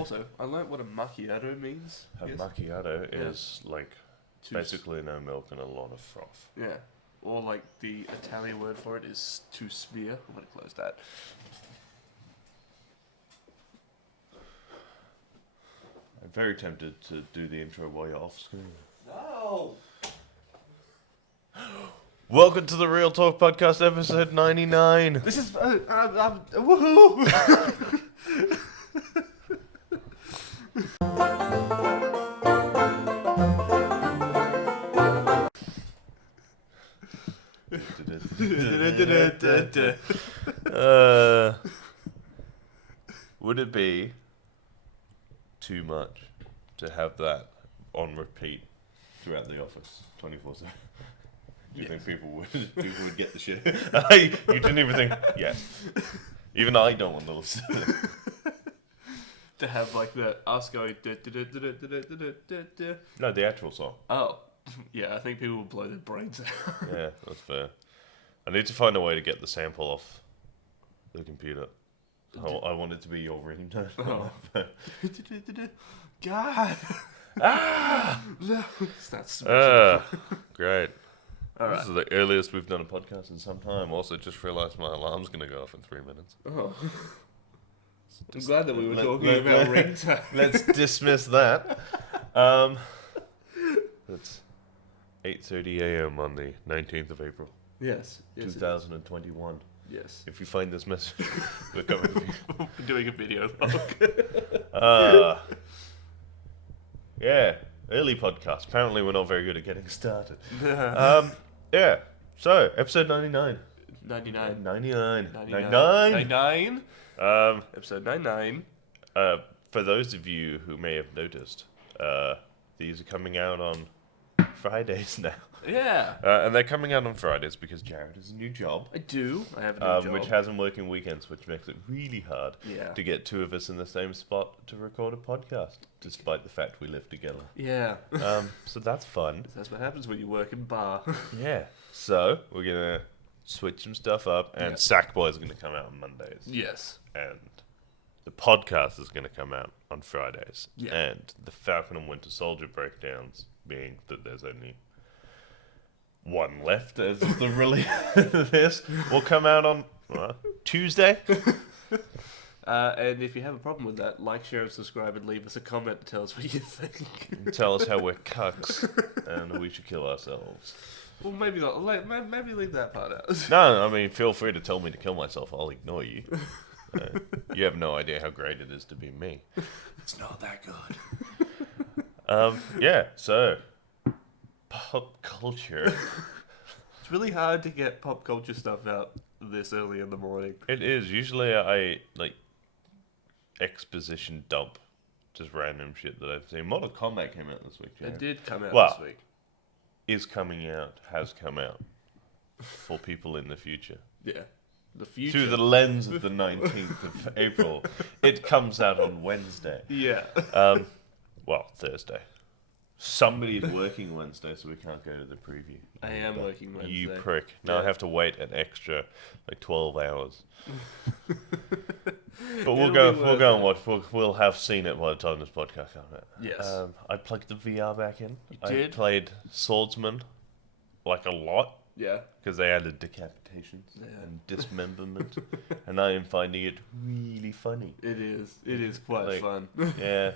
Also, I learnt what a macchiato means. A macchiato is like basically no milk and a lot of froth. Yeah. Or like the Italian word for it is to smear. I'm gonna close that. I'm very tempted to do the intro while you're off screen. No. Welcome to the Real Talk Podcast, episode 99. This is woohoo. Would it be too much to have that on repeat throughout the office 24/7? Do you think people would get the shit? You didn't even think, yes. Even I don't want to listen to it. To have like the us going. No, the actual song. Oh, yeah. I think people will blow their brains out. Yeah, that's fair. I need to find a way to get the sample off the computer. I want it to be your ringtone. Oh. God. Ah! That's Great. all right. This is the earliest we've done a podcast in some time. Also, just realised my alarm's going to go off in 3 minutes. Oh. I'm glad that we were talking about ringtone. Let's dismiss that. It's 8:30 a.m. on the 19th of April, Yes. 2021. Yes. If you find this message, we're coming for you. We're doing a video log. Yeah, early podcast. Apparently, we're not very good at getting started. Yeah. So, episode 99. 99. 99. 99. Um, Episode 99. For those of you who may have noticed, these are coming out on Fridays now. Yeah. And they're coming out on Fridays because Jared has a new job. I do. I have a new job. Which has him working weekends, which makes it really hard Yeah. to get two of us in the same spot to record a podcast, despite the fact we live together. Yeah. So that's fun. That's what happens when you work in bar. Yeah. So we're going to switch some stuff up, and Yeah. Sackboy is going to come out on Mondays. Yes. And the podcast is going to come out on Fridays. Yeah. And the Falcon and Winter Soldier breakdowns, being that there's only one left as the release of this, will come out on Tuesday. And if you have a problem with that, like, share, and subscribe, and leave us a comment to tell us what you think. And tell us how we're cucks and we should kill ourselves. Well, maybe not. Maybe leave that part out. No, I mean, feel free to tell me to kill myself. I'll ignore you. You have no idea how great it is to be me. It's not that good. Yeah, so pop culture. It's really hard to get pop culture stuff out this early in the morning. It is. Usually I, exposition dump just random shit that I've seen. Mortal Kombat came out this week, Jared. It did come out Well, this week. Is coming out, has come out for people in the future. Yeah. The future. Through the lens of the 19th of April, it comes out on Wednesday. Yeah. Well, Thursday. Somebody's working Wednesday, so we can't go to the preview. I am working Wednesday. You prick. Now I have to wait an extra 12 hours. But we'll go and watch. We'll have seen it by the time this podcast comes out. Yes. I plugged the VR back in. You I did? played Swordsman a lot Yeah. because they added decapitations and dismemberment, and I am finding it really funny. It is. It is quite fun. Yeah.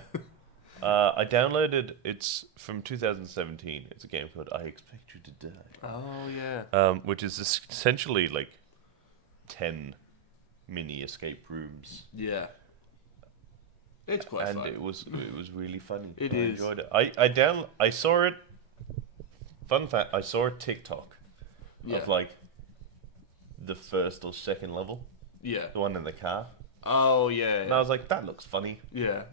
I downloaded. It's from 2017. It's a game called I Expect You to Die. Oh yeah. Which is essentially 10 mini escape rooms. Yeah. It's quite And fun. it was really funny. It I is. enjoyed it. I saw it. Fun fact: I saw a TikTok of the first or second level, Yeah. the one in the car, Oh yeah. and I was like, that looks funny. Yeah.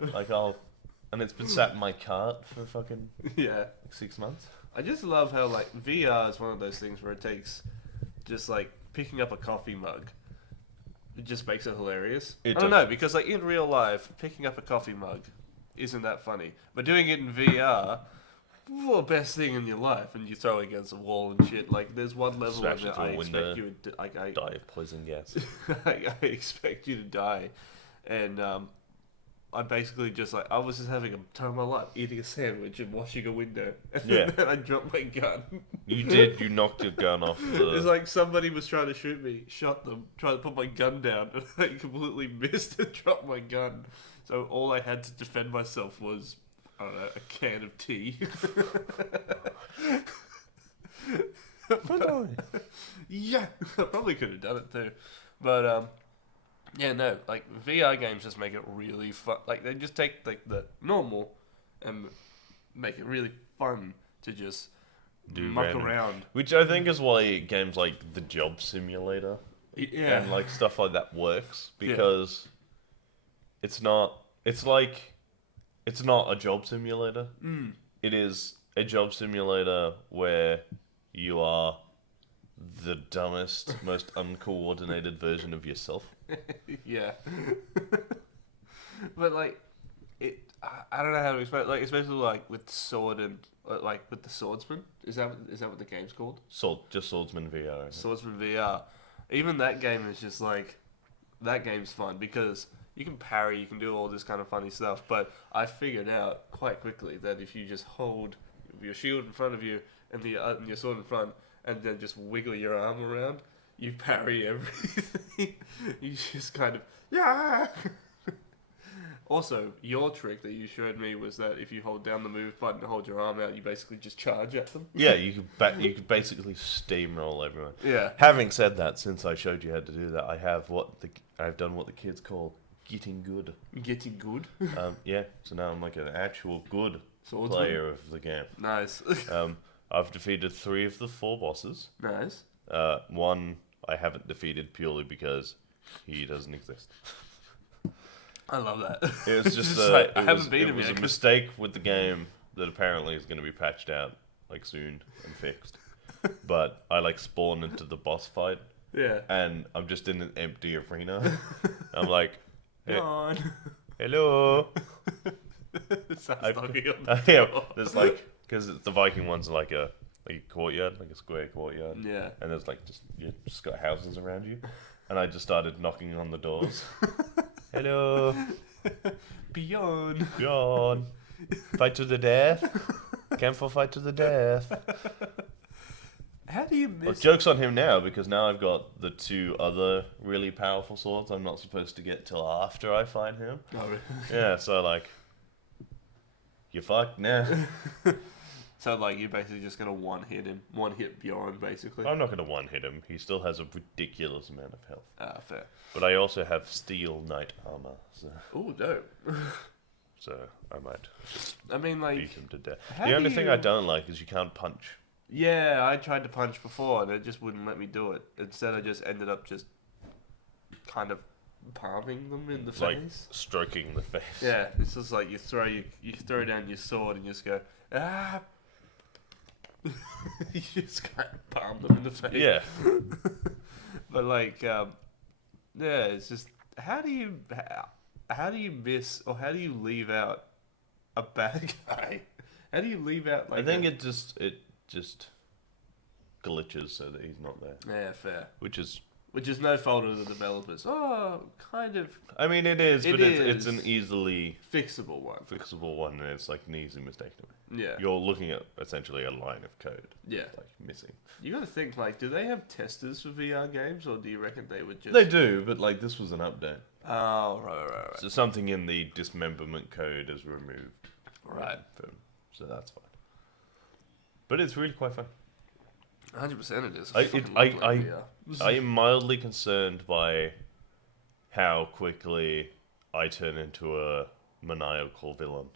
And it's been sat in my cart for fucking Yeah. 6 months. I just love how VR is one of those things where it takes just picking up a coffee mug. It just makes it hilarious. I don't know, because in real life, picking up a coffee mug isn't that funny. But doing it in VR, well, best thing in your life, and you throw it against a wall and shit. There's one level Smash of it it through I a window, expect you to die of poison gas. I expect you to die, and I basically just like I was just having a time of my life, eating a sandwich and washing a window, and Yeah. then I dropped my gun. You did. You knocked your gun off the. It's like somebody was trying to shoot me, shot them, tried to put my gun down, and I completely missed and dropped my gun. So all I had to defend myself was, I don't know, a can of tea. Yeah, I probably could have done it too, but yeah, no, like VR games just make it really fun. Like they just take like the normal and make it really fun to just Do muck random- around. Which I think is why games like the Job Simulator Yeah, and like stuff like that works, because it's not. It's like it's not a job simulator. It is a job simulator where you are the dumbest, most uncoordinated version of yourself. yeah. But like, I don't know how to explain it. Like, especially like with sword and like with the swordsman. Is that what the game's called? Just Swordsman VR. Swordsman VR. Even that game is just like, that game's fun because you can parry, you can do all this kind of funny stuff. But I figured out quite quickly that if you just hold your shield in front of you and your sword in front, and then just wiggle your arm around, you parry everything. You just kind of Also, your trick that you showed me was that if you hold down the move button and hold your arm out, you basically just charge at them. Yeah, you could basically steamroll everyone. Yeah. Having said that, since I showed you how to do that, I've done what the kids call getting good. Getting good. Yeah. So now I'm like an actual good Swordsman. player of the game. Nice. I've defeated 3 of the 4 bosses. Nice. One I haven't defeated purely because he doesn't exist. I love that. It was just like, I haven't beat it him was yet. a mistake with the game that apparently is going to be patched out like soon and fixed. But I like spawn into the boss fight Yeah. and I'm just in an empty arena. I'm like, Come on. hello. Sounds I've- knocking on the Yeah, door. there's like because the Viking ones are like a courtyard, like a square courtyard. Yeah. And there's like you just got houses around you, and I just started knocking on the doors. Hello, Beyond. John. Fight to the death. Camphor fight to the death. How do you Well, miss? joke's on him now because now I've got the 2 other really powerful swords I'm not supposed to get till after I find him. Oh, really? Yeah, so like, you're fucked now. So like you're basically just gonna one hit Bjorn basically. I'm not going to one-hit him. He still has a ridiculous amount of health. Ah, fair. But I also have steel knight armor, Oh, dope. so I might I mean, like, beat him to death. how The do only thing you- I don't like is you can't punch. yeah, I tried to punch before and it just wouldn't let me do it. Instead, I just ended up just kind of palming them in the It's like face. stroking the face. Yeah, it's just like you throw down your sword and you just go ah. You just kind of palm them in the face. Yeah. But like, yeah, it's just how do you miss or how do you leave out a bad guy? How do you leave out like? I think it just glitches so that he's not there, Yeah, fair. which is. Which is no fault of the developers. Oh, kind of I mean, it is, It but it's is. an easily fixable one. fixable one, and it's like an easy mistake to make. Yeah, You're looking at essentially a line of code, yeah. like missing. You got to think like, do they have testers for VR games, or do you reckon they would just? They do, but like this was an update. Oh, right. So something in the dismemberment code is removed. Right. So that's fine. But it's really quite fun. 100% it is. I VR. am mildly concerned by how quickly I turn into a maniacal villain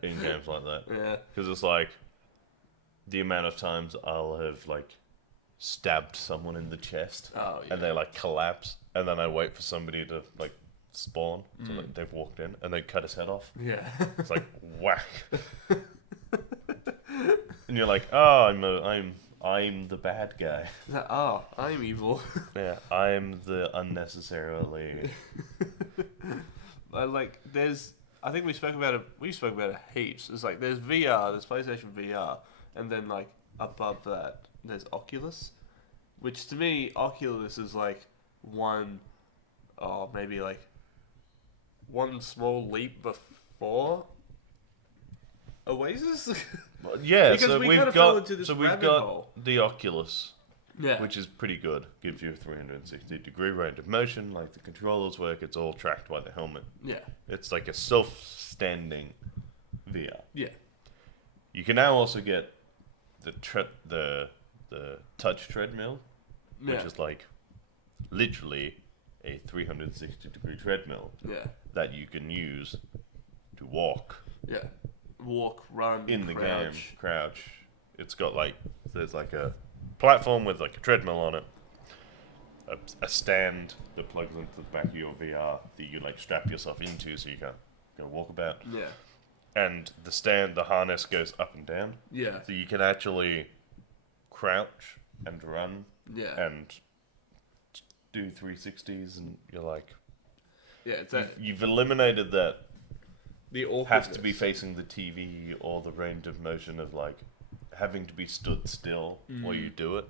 in games like that. Yeah. Because it's like the amount of times I'll have like stabbed someone in the chest Oh, yeah. and they like collapse, and then I wait for somebody to like spawn, so like they've walked in, and they cut his head off. Yeah. It's like whack. And you're like, oh, I'm the bad guy. Oh, I'm evil. Yeah, I'm the unnecessarily. But like, I think we spoke about it. We spoke about it heaps. It's like there's VR, there's PlayStation VR, and then like above that there's Oculus, which to me Oculus is like one, maybe like one small leap before Oasis. Well, yeah, because so we we've kind of got fell into this we've rabbit got hole. the Oculus, Yeah. which is pretty good. Gives you a 360-degree range of motion. Like the controllers work, it's all tracked by the helmet. Yeah. It's like a self-standing VR. Yeah. You can now also get the touch treadmill, which is like literally a 360-degree treadmill Yeah. that you can use to walk. Yeah. Walk, run, in the crouch. game. Crouch. It's got like there's like a platform with like a treadmill on it, a stand that plugs into the back of your VR that you like strap yourself into so you can go walk about. Yeah. And the harness goes up and down. Yeah. So you can actually crouch and run Yeah. and do 360s, and you're like, Yeah. It's you've eliminated that. the awkwardness. Have to be facing the TV or the range of motion of like having to be stood still while you do it.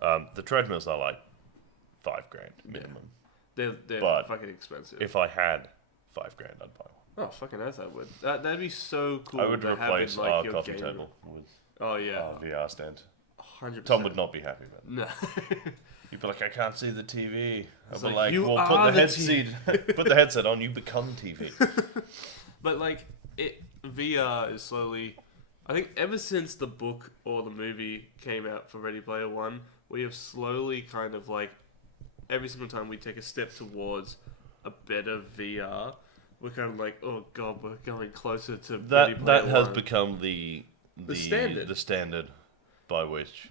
The treadmills are like $5,000 minimum. They're but fucking expensive. If I had $5,000, I'd buy one. Oh, fucking oath I would. That'd be so cool. I would to replace have in, like, our your coffee game table with Oh yeah. our VR stand. 100%. Tom would not be happy about it. No. You'd be like, I can't see the TV. I'd be like, like, "You well, are put the the headset, put the headset on. You become TV. But like VR is slowly. I think ever since the book or the movie came out for Ready Player One, we have slowly kind of like every single time we take a step towards a better VR, we're kind of like, oh god, we're going closer to Ready Player That has One. become the standard. the standard by which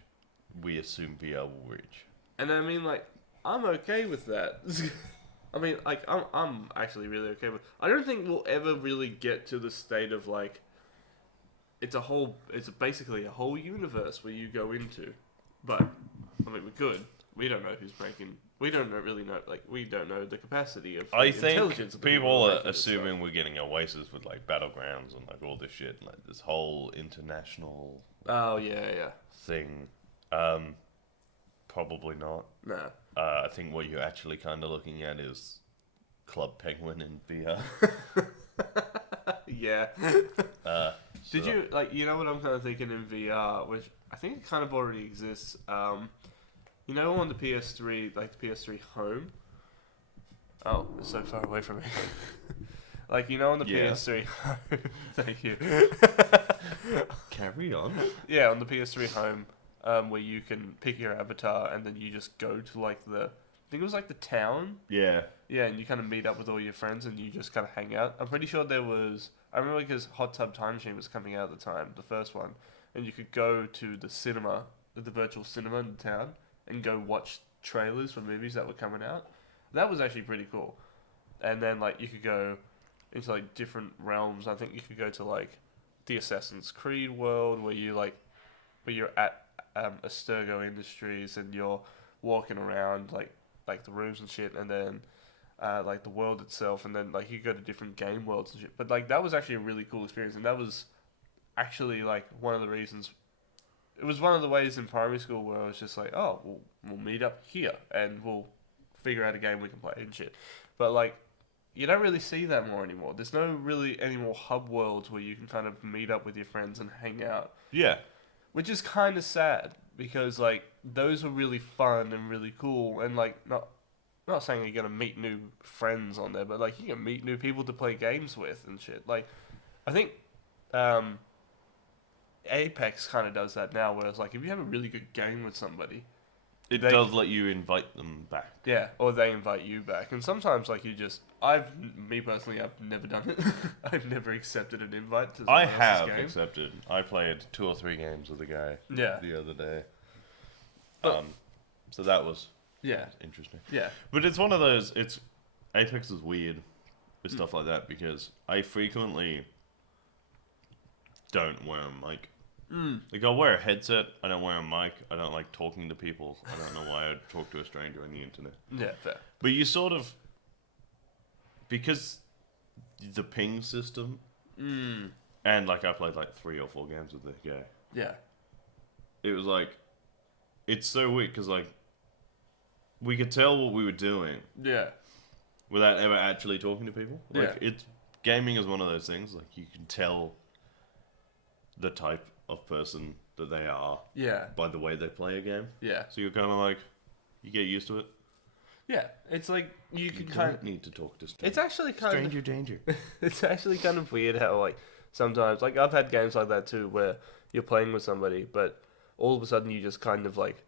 we assume VR will reach. And I mean, like, I'm okay with that. I mean, like, I'm actually really okay with. I don't think we'll ever really get to the state of like. It's basically a whole universe where you go into, but I mean, we could. We don't know who's making. We don't really know. Like, we don't know the capacity of. I intelligence think of the people who are making this assuming stuff. we're getting Oasis with like battlegrounds and like all this shit, like this whole international Oh yeah. thing. Probably not. Nah. I think what you're actually kind of looking at is Club Penguin in VR. Yeah. Did you like? You know what I'm kind of thinking in VR, which I think it kind of already exists. You know, on the PS3, like the PS3 Home. Oh, it's so far away from me. Like, you know, on the PS3 Home. Thank you. Carry on. Yeah, on the PS3 Home, where you can pick your avatar and then you just go to like I think it was like the town. Yeah. Yeah, and you kind of meet up with all your friends and you just kind of hang out. I'm pretty sure there was. I remember because Hot Tub Time Machine was coming out at the time, the first one, and you could go to the cinema, the virtual cinema in the town, and go watch trailers for movies that were coming out. That was actually pretty cool. And then like you could go into like different realms. I think you could go to like the Assassin's Creed world where you're at Asturgo Industries and you're walking around like the rooms and shit, and then like the world itself, and then like you go to different game worlds and shit. But like that was actually a really cool experience, and that was actually like one of the reasons. It was one of the ways in primary school where I was just like, oh, we'll meet up here and we'll figure out a game we can play and shit. But like, you don't really see that more anymore. There's no really any more hub worlds where you can kind of meet up with your friends and hang out. Yeah. Which is kind of sad because like those were really fun and really cool, and like not saying you're gonna meet new friends on there, but like you can meet new people to play games with and shit. Like, I think Apex kind of does that now, where it's like if you have a really good game with somebody, It does let you invite them back. yeah, or they invite you back, and sometimes like me personally, I've never done it. I've never accepted an invite to someone I else's have game. accepted. I played 2 or 3 games with a guy Yeah. the other day. But- So that was Yeah, interesting. yeah, But it's one of those. Apex is weird with stuff like that because I frequently don't wear a mic. Like I'll wear a headset. I don't wear a mic. I don't like talking to people. I don't know why I'd talk to a stranger on the internet. yeah, fair. But you sort of, because the ping system, and like I played like 3 or 4 games with this guy. Yeah, It was like, it's so weird because like, we could tell what we were doing. yeah, without ever actually talking to people. Like, gaming is one of those things, like, you can tell the type of person that they are by the way they play a game. Yeah. So you're kind of like, you get used to it. Yeah, it's like you don't need to talk to strangers. It's actually kind stranger danger. It's actually kind of weird how like sometimes like I've had games like that too where you're playing with somebody, but all of a sudden you just kind of like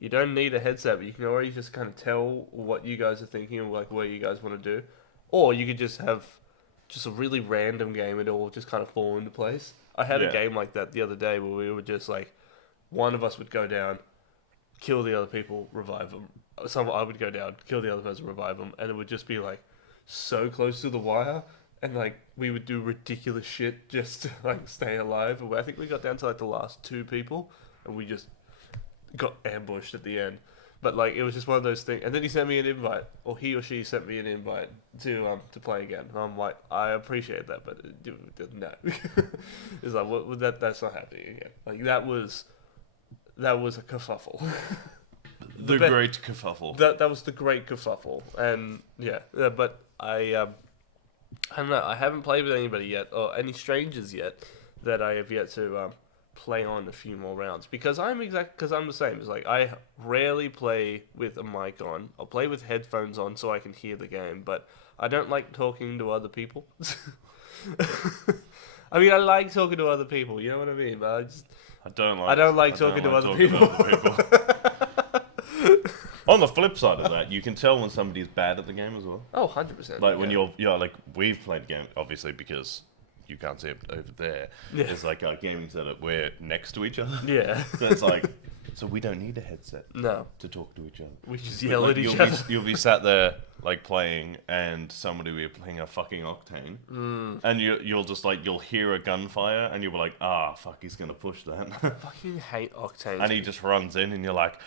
you don't need a headset, but you can already just kind of tell what you guys are thinking and like what you guys want to do, or you could just have just a really random game and it will just kind of fall into place. I had a game like that the other day where we were just like one of us would go down, kill the other people, revive them. I would go down, kill the other person, revive them, and it would just be like so close to the wire, and like we would do ridiculous shit just to like stay alive. And I think we got down to like the last 2 people, and we just got ambushed at the end. But like it was just one of those things. And then he sent me an invite, or he or she sent me an invite to play again. And I'm like, I appreciate that, but no. It's like that's not happening again. Like that was a kerfuffle. The great kerfuffle. That was the great kerfuffle, and but I don't know. I haven't played with anybody yet, or any strangers yet, that I have yet to play on a few more rounds because I'm the same. It's like I rarely play with a mic on. I'll play with headphones on so I can hear the game, but I don't like talking to other people. I mean, I like talking to other people. You know what I mean? But I don't like talking to other people. On the flip side of that, you can tell when somebody's bad at the game as well. Oh, 100%. Like when you're like we've played the game obviously because you can't see it over there. Yeah. It's like our gaming setup. We're next to each other. Yeah. So it's like, so we don't need a headset. No. To talk to each other. We just yell at each other. You'll be sat there like playing, and somebody will be playing a fucking Octane, and you'll just like you'll hear a gunfire, and you'll be like, ah, fuck, he's gonna push that. I fucking hate Octane. And he just runs in, and you're like,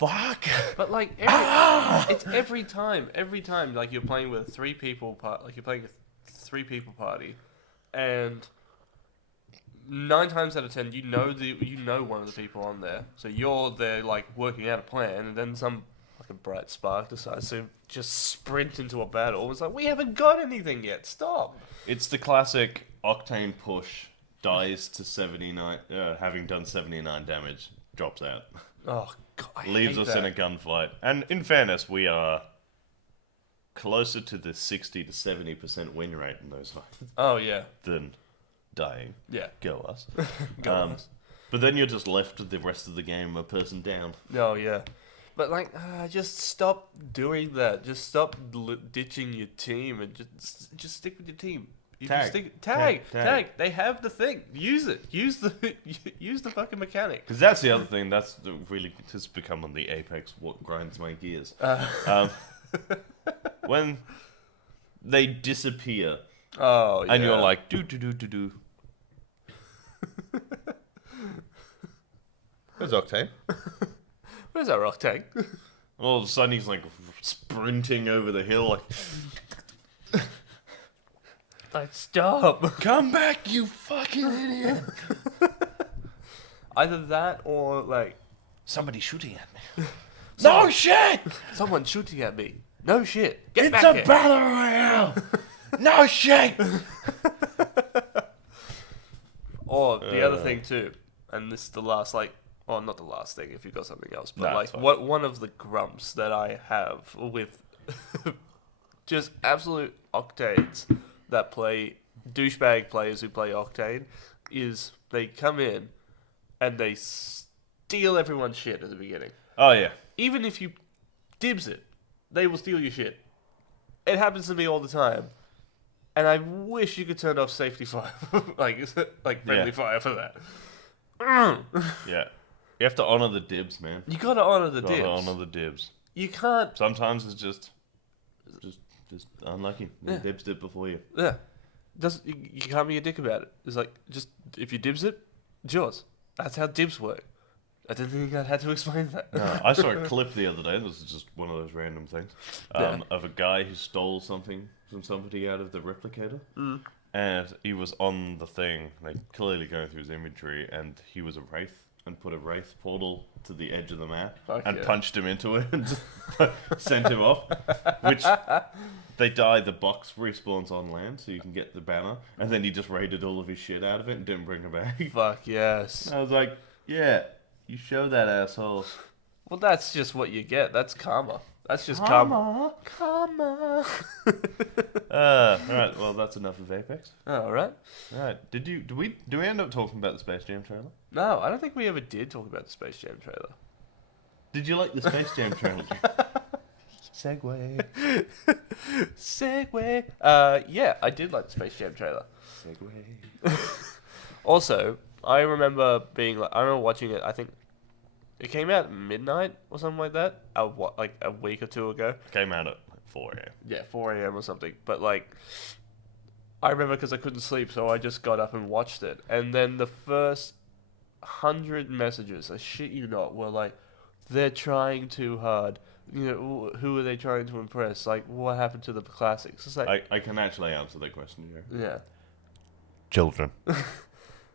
fuck. But like it's every time like you're playing with 3 people you're playing a 3 people party, and 9 times out of 10 you know one of the people on there, so you're there like working out a plan, and then some fucking bright spark decides to just sprint into a battle. It's like, we haven't got anything yet, stop. It's the classic Octane push, dies to 79, having done 79 damage, drops out. Oh God, I leaves hate us that. in a gunfight. And in fairness, we are closer to the 60 to 70% win rate in those fights. Oh yeah. Than dying. Yeah. Go us. Go us. But then you're just left with the rest of the game a person down. Oh yeah. But like, just stop doing that. Just stop ditching your team and just stick with your team. Tag. They have the thing. Use it. Use the fucking mechanic. Because that's the other thing. That's really has become on the apex what grinds my gears. When they disappear. Oh, yeah. And you're like, do. Where's Octane? Where's our Octane? All of a sudden he's like sprinting over the hill like... Like, stop. Come back, you fucking idiot. Either that or, like... Somebody shooting at me. No shit! Someone shooting at me. No shit. Get it's back a here. battle royale! No shit! Or the other thing, too, and this is the last, like... Or not the last thing, if you've got something else. But, one of the grumps that I have with just absolute Octanes... that play douchebag players who play Octane is they come in and they steal everyone's shit at the beginning. Oh yeah. Even if you dibs it, they will steal your shit. It happens to me all the time, and I wish you could turn off safety fire, like friendly fire for that. Yeah, you have to honor the dibs, man. You gotta honor the dibs. Honor the dibs. You can't. Sometimes it's just unlucky. The dibs did before you. Yeah. You can't be a dick about it. It's like, just, if you dibs it, it's yours. That's how dibs work. I didn't think I had to explain that. No, I saw a clip the other day, this is just one of those random things, of a guy who stole something from somebody out of the replicator. And he was on the thing, like clearly going through his inventory, and he was a wraith and put a wraith portal to the edge of the map Fuck punched him into it and just sent him off. Which they die, the box respawns on land, so you can get the banner, and then he just raided all of his shit out of it and didn't bring it back. Fuck yes. I was like, yeah, you show that asshole. Well, that's just what you get. That's karma. That's just karma. Karma. Alright, well, that's enough of Apex. Alright. Alright, do we end up talking about the Space Jam trailer? No, I don't think we ever did talk about the Space Jam trailer. Did you like the Space Jam trailer? Segway. Segway. Yeah, I did like the Space Jam trailer. Segway. Also, I remember watching it, I think it came out at midnight or something like that, like a week or two ago. Came out at 4 a.m. Yeah, 4 a.m. or something. But like, I remember because I couldn't sleep, so I just got up and watched it. And then the first 100 messages, I shit you not, were like, they're trying too hard. You know, who are they trying to impress? Like, what happened to the classics? It's like, I can actually answer that question here. yeah. Children.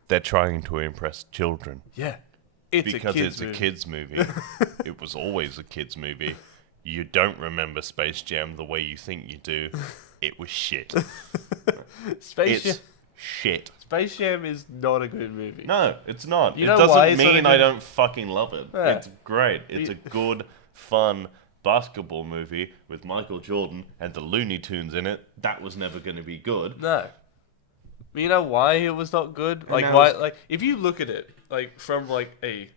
They're trying to impress children. Yeah. Because it's a kids' movie. It was always a kids' movie. You don't remember Space Jam the way you think you do. It was shit. It's shit. Space Jam is not a good movie. No, it's not. You It know doesn't why it's not a mean good- I don't fucking love it. Yeah. It's great. It's a good, fun basketball movie with Michael Jordan and the Looney Tunes in it. That was never going to be good. No. But you know why it was not good? Like, No, why? it's- Like, if you look at it, like, from, like, a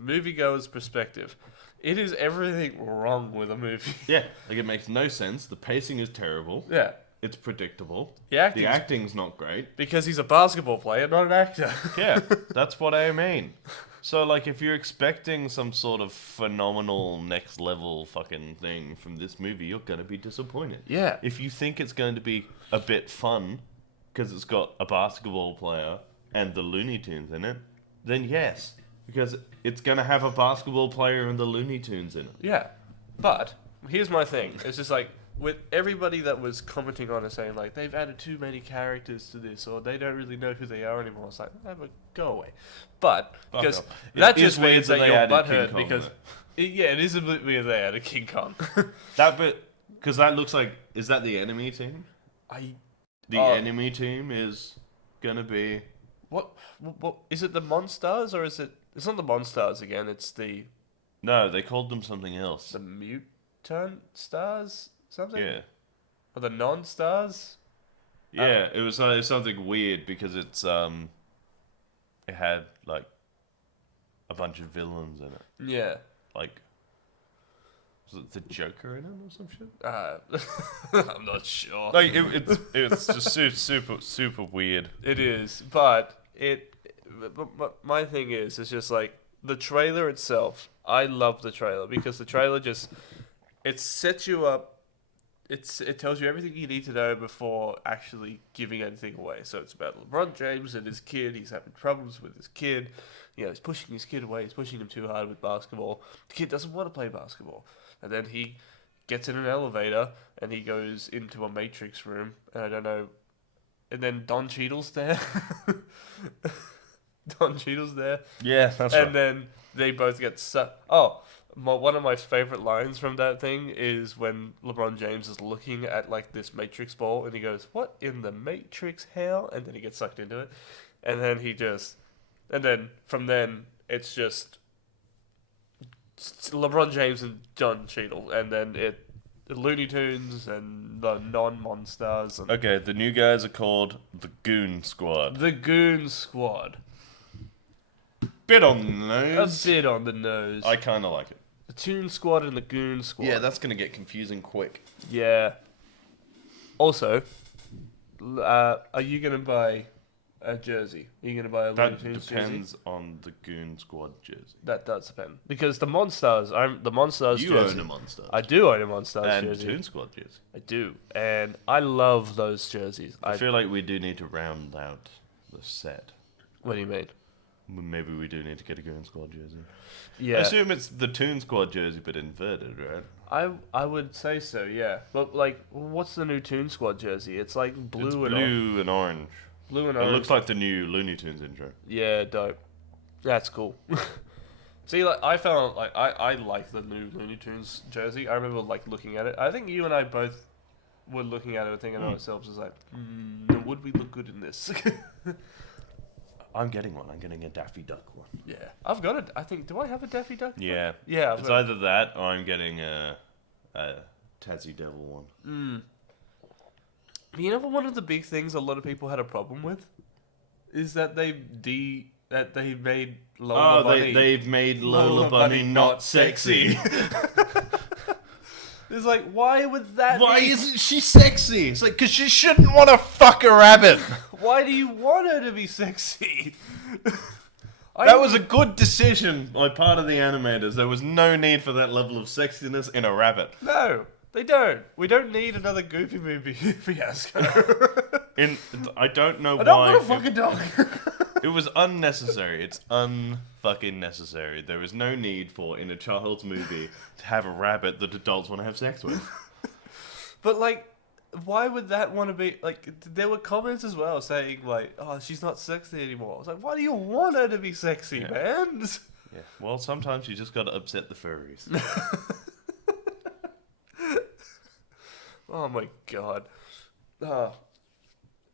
moviegoer's perspective, it is everything wrong with a movie. Yeah, like it makes no sense. The pacing is terrible. Yeah. It's predictable. The acting's not great. Because he's a basketball player, not an actor. Yeah, that's what I mean. So, like, if you're expecting some sort of phenomenal next level fucking thing from this movie, you're going to be disappointed. Yeah. If you think it's going to be a bit fun because it's got a basketball player and the Looney Tunes in it, then yes, because it's going to have a basketball player and the Looney Tunes in it. Yeah. But, here's my thing. It's just like, with everybody that was commenting on it saying, like, they've added too many characters to this, or they don't really know who they are anymore, it's like, go away. But, because up. that It just is weird means that that they you're added King butthurt Kong, because... yeah, it is a bit weird they added King Kong. That bit, because that looks like, is that the enemy team? The enemy team is going to be... What, is it the Monstars, or is it... It's not the Monstars again, it's the... No, they called them something else. The Mutant Stars? Something? Yeah. Or the Non-Stars? Yeah, it was something weird because it's it had like a bunch of villains in it. Yeah. Like, was it the Joker in it or some shit? I'm not sure. Like it's just super weird. It is, but my thing is, it's just like the trailer itself. I love the trailer because the trailer just it sets you up. It tells you everything you need to know before actually giving anything away. So it's about LeBron James and his kid. He's having problems with his kid. You know, he's pushing his kid away. He's pushing him too hard with basketball. The kid doesn't want to play basketball. And then he gets in an elevator and he goes into a Matrix room. And I don't know. And then Don Cheadle's there. Don Cheadle's there. Yeah, that's And right. then they both get sucked. One of my favorite lines from that thing is when LeBron James is looking at like this Matrix ball and he goes, "What in the Matrix hell?" And then he gets sucked into it, and then from then it's just LeBron James and John Cheadle, and then the Looney Tunes and the non-Monstars. And Okay, the new guys are called the Goon Squad. the Goon Squad. Bit on the A nose. bit on the nose. I kind of like it. The Toon Squad and the Goon Squad. Yeah, that's gonna get confusing quick. Yeah. Also, are you gonna buy a jersey? Are you gonna buy a Looney That Tunes jersey? depends on the Goon Squad jersey. That does depend because the Monstars. The Monstars You jersey. own a Monster. I do own a Monstars and jersey. Toon Squad jersey. I do, and I love those jerseys. I feel like we do need to round out the set. What do you mean? Maybe we do need to get a Goon Squad jersey. Yeah, I assume it's the Toon Squad jersey, but inverted, right? I would say so. Yeah, but like, what's the new Toon Squad jersey? It's like blue It's and blue and orange. blue and It orange. looks like the new Looney Tunes intro. Yeah, dope. That's cool. See, like I found like I like the new Looney Tunes jersey. I remember like looking at it. I think you and I both were looking at it and thinking to ourselves, "Is like, would we look good in this?" I'm getting one. I'm getting a Daffy Duck one. Yeah, I've got it. I think. Do I have a Daffy Duck? Yeah. Yeah. It's either that or I'm getting a Tassie Devil one. You know, one of the big things a lot of people had a problem with is that they made Lola Bunny. They've made Lola Bunny not sexy. It's like, why would that? Why isn't she sexy? It's like, because she shouldn't want to fuck a rabbit. Why do you want her to be sexy? That was a good decision by part of the animators. There was no need for that level of sexiness in a rabbit. No, they don't. We don't need another Goofy movie fiasco. I don't know why. I don't want to fuck a dog. It was unnecessary. It's unfucking necessary. There is no need for, in a child's movie, to have a rabbit that adults want to have sex with. But, like, why would that want to be... Like, there were comments as well saying, like, oh, she's not sexy anymore. I was like, why do you want her to be sexy, man? Yeah. Well, sometimes you just got to upset the furries. Oh, my God.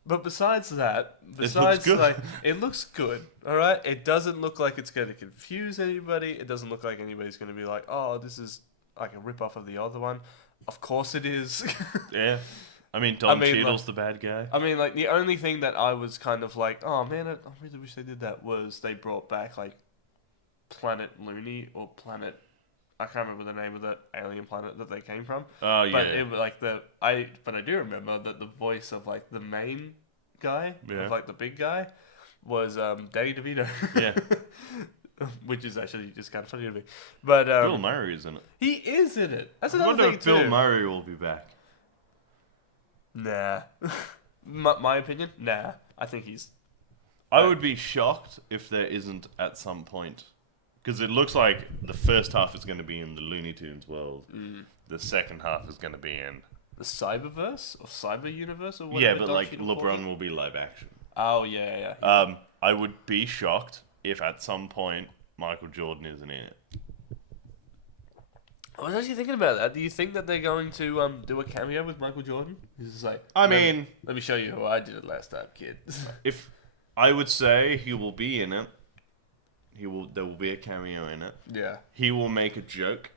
But besides that, it looks good, all right? It doesn't look like it's going to confuse anybody. It doesn't look like anybody's going to be like, oh, this is like a rip-off of the other one. Of course it is. Yeah. I mean, Don Cheadle's the bad guy. I mean, like, the only thing that I was kind of like, oh, man, I really wish they did that, was they brought back, like, Planet Looney or Planet... I can't remember the name of the alien planet that they came from. Oh, yeah. But it was like I do remember that the voice of like the main guy, of like the big guy, was Danny DeVito. Yeah. Which is actually just kind of funny to me. But Bill Murray is in it. He is in it. That's I another wonder thing if too. Bill Murray will be back. Nah. My opinion, nah. I think he's... I would be shocked if there isn't at some point. Because it looks like the first half is going to be in the Looney Tunes world. The second half is going to be in... The Cyberverse? Or Cyber Universe? Or whatever. Yeah, but like LeBron will be live action. Oh, yeah. I would be shocked if at some point Michael Jordan isn't in it. I was actually thinking about that. Do you think that they're going to do a cameo with Michael Jordan? He's just like... I mean... Let me show you how I did it last time, kid. If I would say he will be in it. There will be a cameo in it. Yeah. He will make a joke.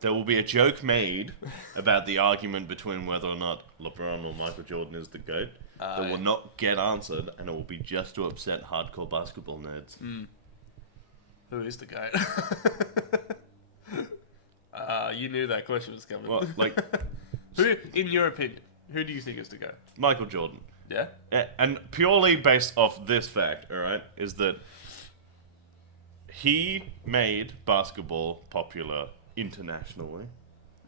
There will be a joke made about the argument between whether or not LeBron or Michael Jordan is the GOAT. That will not get answered, and it will be just to upset hardcore basketball nerds. Who is the GOAT? You knew that question was coming. Well, like, who, in your opinion, who do you think is the GOAT? Michael Jordan. Yeah? And purely based off this fact, alright, is that he made basketball popular internationally.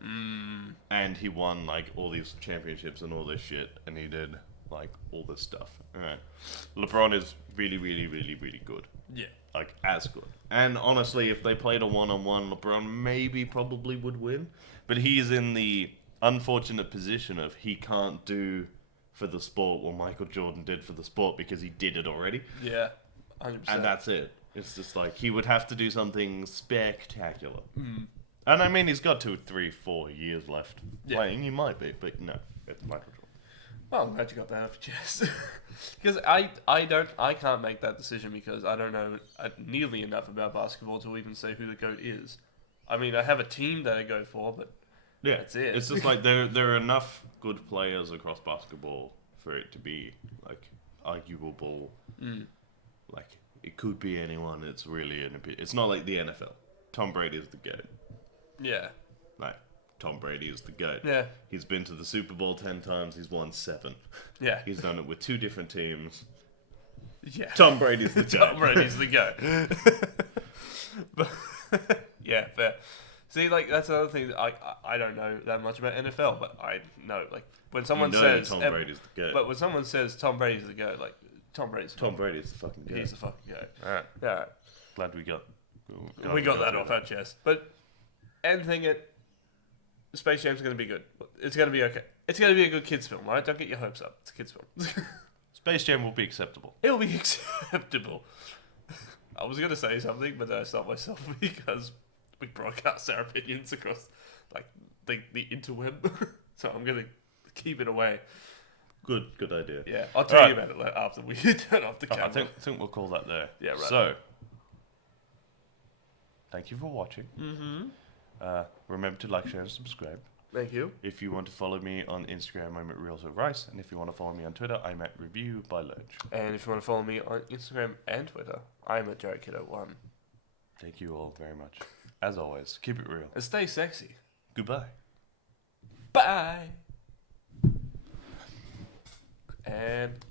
And he won, like, all these championships and all this shit. And he did, like, all this stuff. Alright. LeBron is really, really, really, really good. Yeah. Like, as good. And honestly, if they played a one-on-one, LeBron probably would win. But he's in the unfortunate position of he can't do for the sport what Michael Jordan did for the sport because he did it already. Yeah. 100%. And that's it. It's just like, he would have to do something spectacular. And I mean, he's got 2, 3, 4 years left playing. He might be, but no, it's Michael Jordan. Well, I'm glad you got that off your chest. Because I can't make that decision because I don't know nearly enough about basketball to even say who the GOAT is. I mean, I have a team that I go for, but that's it. It's just like, there are enough good players across basketball for it to be, like, arguable. Like, it could be anyone. It's really it's not like the NFL. Tom Brady is the GOAT. Yeah. Like, Tom Brady is the GOAT. Yeah. He's been to the Super Bowl 10 times. He's won 7. Yeah. He's done it with 2 different teams. Yeah. Tom Brady's the GOAT. Tom Brady's the GOAT. Yeah, fair. See, like, that's another thing that I don't know that much about NFL, but I know, like, when someone says... Tom Brady's the GOAT. But when someone says Tom Brady's the GOAT, like, Tom Brady's the fucking GOAT. He's the fucking GOAT. Alright. Alright. Glad we got that off our chest. But anything Space Jam's going to be good. It's going to be okay. It's going to be a good kids film, right? Don't get your hopes up. It's a kids film. Space Jam will be acceptable. It'll be acceptable. I was gonna say something, but then I stopped myself because we broadcast our opinions across like the interweb. So I'm gonna keep it away. Good idea. Yeah, I'll tell you about it after we turn off the camera. I think we'll call that there. Yeah, right. So, thank you for watching. Mm-hmm. Remember to like, share, and subscribe. Thank you. If you want to follow me on Instagram, I'm at Reels of Rice, and if you want to follow me on Twitter, I'm at Review by Lurch. And if you want to follow me on Instagram and Twitter, I'm at JaredKiddo1. Thank you all very much. As always, keep it real. And stay sexy. Goodbye. Bye. And